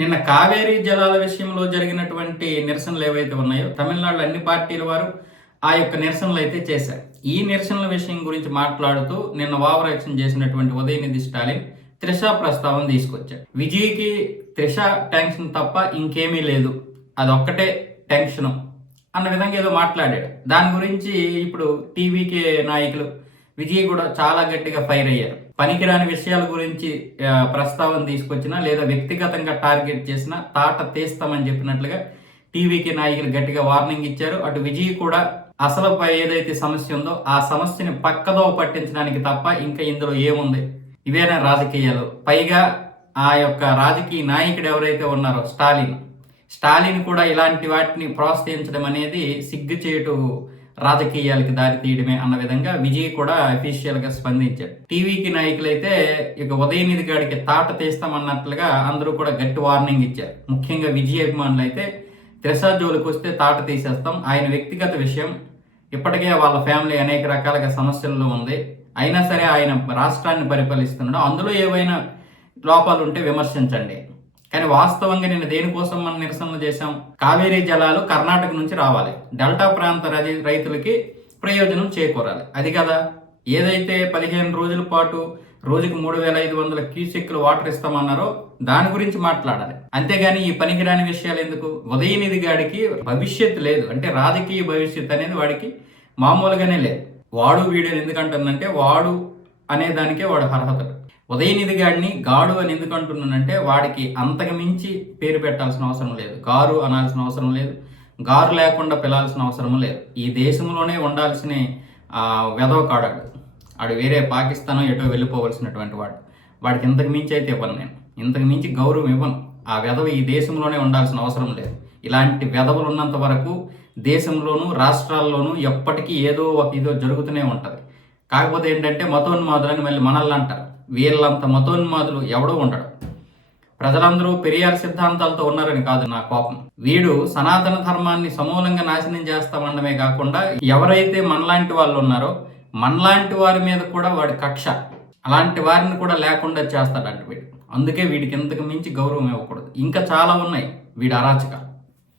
నిన్న కావేరీ జలాల విషయంలో జరిగినటువంటి నిరసనలు ఏవైతే ఉన్నాయో తమిళనాడులో అన్ని పార్టీల వారు ఆ యొక్క నిరసనలు అయితే చేశారు. ఈ నిరసనల విషయం గురించి మాట్లాడుతూ నిన్న ఓవర్ యాక్షన్ చేసినటువంటి ఉదయనిధి స్టాలిన్ త్రిష ప్రస్తావన తీసుకొచ్చారు. విజయ్కి త్రిష టెన్షన్ తప్ప ఇంకేమీ లేదు, అదొక్కటే టెన్షన్ అన్న విధంగా ఏదో మాట్లాడాడు. దాని గురించి ఇప్పుడు టీవీకే నాయకులు విజయ్ కూడా చాలా గట్టిగా ఫైర్ అయ్యారు. పనికిరాని విషయాల గురించి ప్రస్తావన తీసుకొచ్చినా లేదా వ్యక్తిగతంగా టార్గెట్ చేసినా తాట తీస్తామని చెప్పినట్లుగా టీవీకి నాయకులు గట్టిగా వార్నింగ్ ఇచ్చారు. అటు విజయ్ కూడా అసలు ఏదైతే సమస్య ఉందో ఆ సమస్యని పక్కదో పట్టించడానికి తప్ప ఇంకా ఇందులో ఏముంది, ఇవేనా రాజకీయాలు? పైగా ఆ యొక్క రాజకీయ నాయకుడు ఎవరైతే ఉన్నారో స్టాలిన్ కూడా ఇలాంటి వాటిని ప్రోత్సహించడం అనేది సిగ్గుచేటు రాజకీయాలకి దారి తీయడమే అన్న విధంగా విజయ్ కూడా అఫీషియల్ గా స్పందించారు. టీవీకి నాయకులైతే ఇక ఉదయనిధి గారికి తాట తీస్తామన్నట్లుగా అందరూ కూడా గట్టి వార్నింగ్ ఇచ్చారు. ముఖ్యంగా విజయ్ అభిమానులు అయితే త్రిష జోలికి వస్తే తాట తీసేస్తాం, ఆయన వ్యక్తిగత విషయం, ఇప్పటికే వాళ్ళ ఫ్యామిలీ అనేక రకాలుగా సమస్యల్లో ఉంది, అయినా సరే ఆయన రాష్ట్రాన్ని పరిపాలిస్తున్నాడు, అందులో ఏవైనా లోపాలు ఉంటే విమర్శించండి, కానీ వాస్తవంగా నేను దేనికోసం మనం నిరసనలు చేశాం? కావేరీ జలాలు కర్ణాటక నుంచి రావాలి, డెల్టా ప్రాంత రైతులకి ప్రయోజనం చేకూరాలి, అది కదా. ఏదైతే 15 రోజుల పాటు రోజుకు 3,500 క్యూసెక్లు వాటర్ ఇస్తామన్నారో దాని గురించి మాట్లాడాలి, అంతేగాని ఈ పనికిరాని విషయాలు ఎందుకు? ఉదయనిధి గాడికి భవిష్యత్తు లేదు, అంటే రాజకీయ భవిష్యత్తు అనేది వాడికి మామూలుగానే లేదు. వాడు వీడియోని ఎందుకంటుందంటే వాడు అనే దానికే వాడు అర్హతడు. ఉదయనిధి గాడిని గాడు అని ఎందుకు అంటున్నానంటే వాడికి అంతకు మించి పేరు పెట్టాల్సిన అవసరం లేదు, గారు అనాల్సిన అవసరం లేదు, గారు లేకుండా పిలాల్సిన అవసరం లేదు. ఈ దేశంలోనే ఉండాల్సిన వెధవ కాడాడు, ఆడు వేరే పాకిస్తాన్ ఎటో వెళ్ళిపోవలసినటువంటి వాడికి ఇంతకు మించి అయితే ఇవ్వను, నేను ఇంతకు మించి గౌరవం ఇవ్వను. ఆ వెధవ ఈ దేశంలోనే ఉండాల్సిన అవసరం లేదు. ఇలాంటి వెధవలు ఉన్నంత వరకు దేశంలోనూ రాష్ట్రాల్లోనూ ఎప్పటికీ ఏదో జరుగుతూనే ఉంటుంది. కాకపోతే ఏంటంటే మతోన్మాదులని మళ్ళీ మనల్ని అంటారు. వీళ్ళంత మతోన్మాదులు ఎవడో ఉండడు. ప్రజలందరూ పెరియార్ సిద్ధాంతాలతో ఉన్నారని కాదు నా కోపం. వీడు సనాతన ధర్మాన్ని సమూలంగా నాశనం చేస్తామన్నమే కాకుండా ఎవరైతే మనలాంటి వాళ్ళు ఉన్నారో మనలాంటి వారి మీద కూడా వాడి కక్ష, అలాంటి వారిని కూడా లేకుండా చేస్తాడంట వీడు. అందుకే వీడికి ఇంతకు మించి గౌరవం ఇవ్వకూడదు. ఇంకా చాలా ఉన్నాయి వీడి అరాచకాలు.